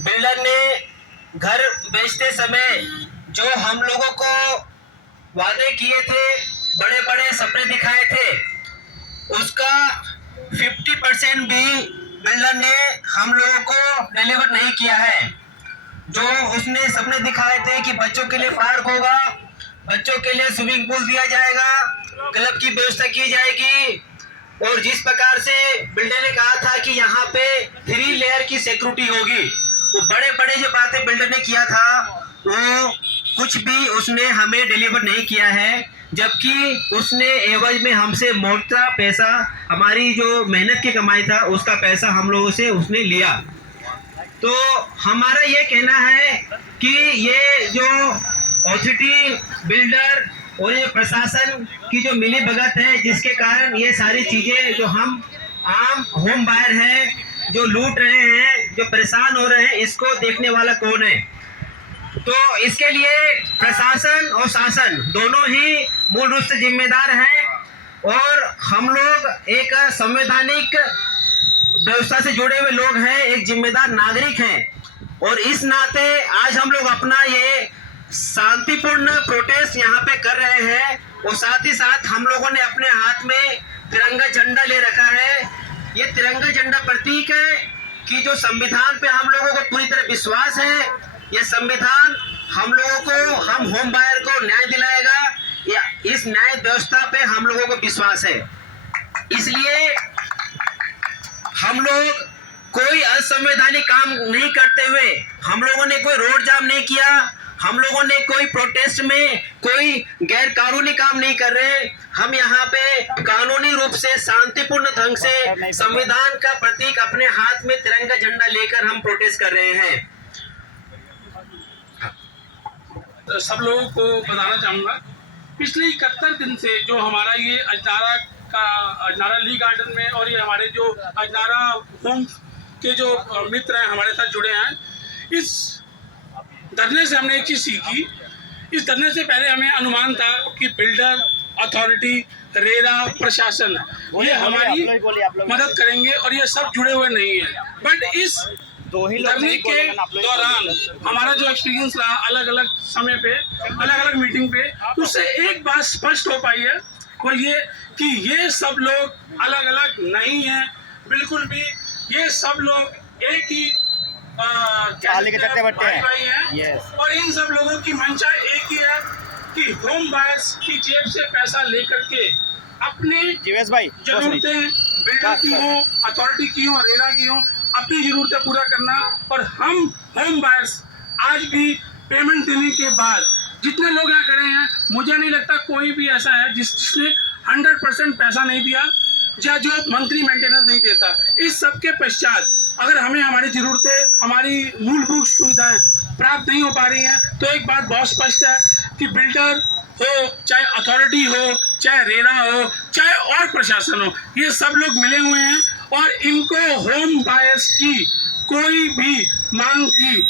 Builder ने घर बेचते समय जो हम लोगों को वादे किए थे, बड़े बड़े सपने दिखाए थे, उसका 50% भी बिल्डर ने हम लोगों को डिलीवर नहीं किया है। जो उसने सपने दिखाए थे कि बच्चों के लिए पार्क होगा, बच्चों के लिए स्विमिंग पूल दिया जाएगा, क्लब की व्यवस्था की जाएगी, और जिस प्रकार से बिल्डर ने कहा था कि यहाँ पे 3 लेयर की सिक्योरिटी होगी, वो बड़े बड़े जो बातें बिल्डर ने किया था वो कुछ भी उसने हमें डिलीवर नहीं किया है। जबकि उसने एवज में हमसे मोटा पैसा, हमारी जो मेहनत की कमाई था उसका पैसा हम लोगों से उसने लिया। तो हमारा ये कहना है कि ये जो ऑथोरिटी, बिल्डर और ये प्रशासन की जो मिली भगत है, जिसके कारण ये सारी चीजें जो हम आम होम बायर हैं जो लूट रहे हैं, जो परेशान हो रहे हैं, इसको देखने वाला कौन है? तो इसके लिए प्रशासन और शासन दोनों ही मूल रूप से जिम्मेदार हैं, और हम लोग एक संवैधानिक व्यवस्था से जुड़े हुए लोग हैं, एक जिम्मेदार नागरिक हैं, और इस नाते आज हम लोग अपना ये शांतिपूर्ण प्रोटेस्ट यहाँ पे कर रहे हैं। और साथ ही साथ हम लोगों ने अपने हाथ में तिरंगा झंडा ले रखा है। ये तिरंगा झंडा प्रतीक है कि जो संविधान पे हम लोगों को पूरी तरह विश्वास है, ये संविधान हम लोगों को, हम होम बायर को न्याय दिलाएगा, या इस न्याय व्यवस्था पे हम लोगों को विश्वास है। इसलिए हम लोग कोई असंवैधानिक काम नहीं करते हुए, हम लोगों ने कोई रोड जाम नहीं किया, हम लोगों ने कोई प्रोटेस्ट में कोई गैर कानूनी काम नहीं कर रहे। हम यहाँ पे कानूनी रूप से शांतिपूर्ण ढंग से संविधान का प्रतीक अपने हाथ में तिरंगा झंडा लेकर हम प्रोटेस्ट कर रहे हैं। तो सब लोगों को बताना चाहूँगा, पिछले 71 दिन से जो हमारा ये अजनारा ली गार्डन में और ये हमारे जो अजनारा होम के जो मित्र हैं हमारे साथ जुड़े हैं, इस धरने से हमने एक चीज़ सीखी। इस धरने से पहले हमें अनुमान था कि बिल्डर, अथॉरिटी, रेरा, प्रशासन ये हमारी मदद करेंगे और ये सब जुड़े हुए नहीं है। बट इस धरने के दौरान हमारा जो एक्सपीरियंस रहा अलग अलग समय पे, अलग अलग मीटिंग पे, उससे एक बात स्पष्ट हो पाई है, वो ये कि ये सब लोग अलग अलग नहीं हैं बिल्कुल भी। ये सब लोग एक ही भाई हैं, और इन सब लोगों की मंशा एक ही है कि होम बायर्स की जेब से पैसा लेकर के अपने जरूरतें, बिल्डर की हो, अथॉरिटी की हो, रेरा की हो, अपनी जरूरतें पूरा करना। और हम होम बायर्स आज भी पेमेंट देने के बाद, जितने लोग यहाँ खड़े हैं, मुझे नहीं लगता कोई भी ऐसा है जिसने 100% पैसा नहीं दिया या जो मंथली मेंटेनेंस नहीं देता। इस सब के पश्चात अगर हमें हमारी जरूरतें, हमारी मूलभूत सुविधाएं प्राप्त नहीं हो पा रही हैं, तो एक बात बहुत स्पष्ट है कि बिल्डर हो, चाहे अथॉरिटी हो, चाहे रेरा हो, चाहे और प्रशासन हो, ये सब लोग मिले हुए हैं और इनको होम बायर्स की कोई भी मांग की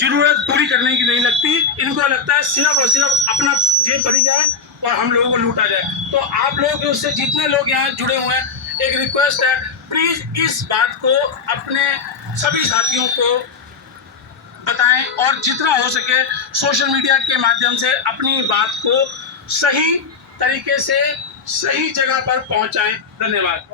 जरूरत पूरी करने की नहीं लगती। इनको लगता है सिर्फ और सिर्फ अपना जेब भरी जाए और हम लोगों को लूटा जाए। तो आप लोग उससे जितने लोग यहाँ जुड़े हुए हैं, एक रिक्वेस्ट है, प्लीज इस बात को अपने सभी साथियों को बताएं और जितना हो सके सोशल मीडिया के माध्यम से अपनी बात को सही तरीके से सही जगह पर पहुंचाएं। धन्यवाद।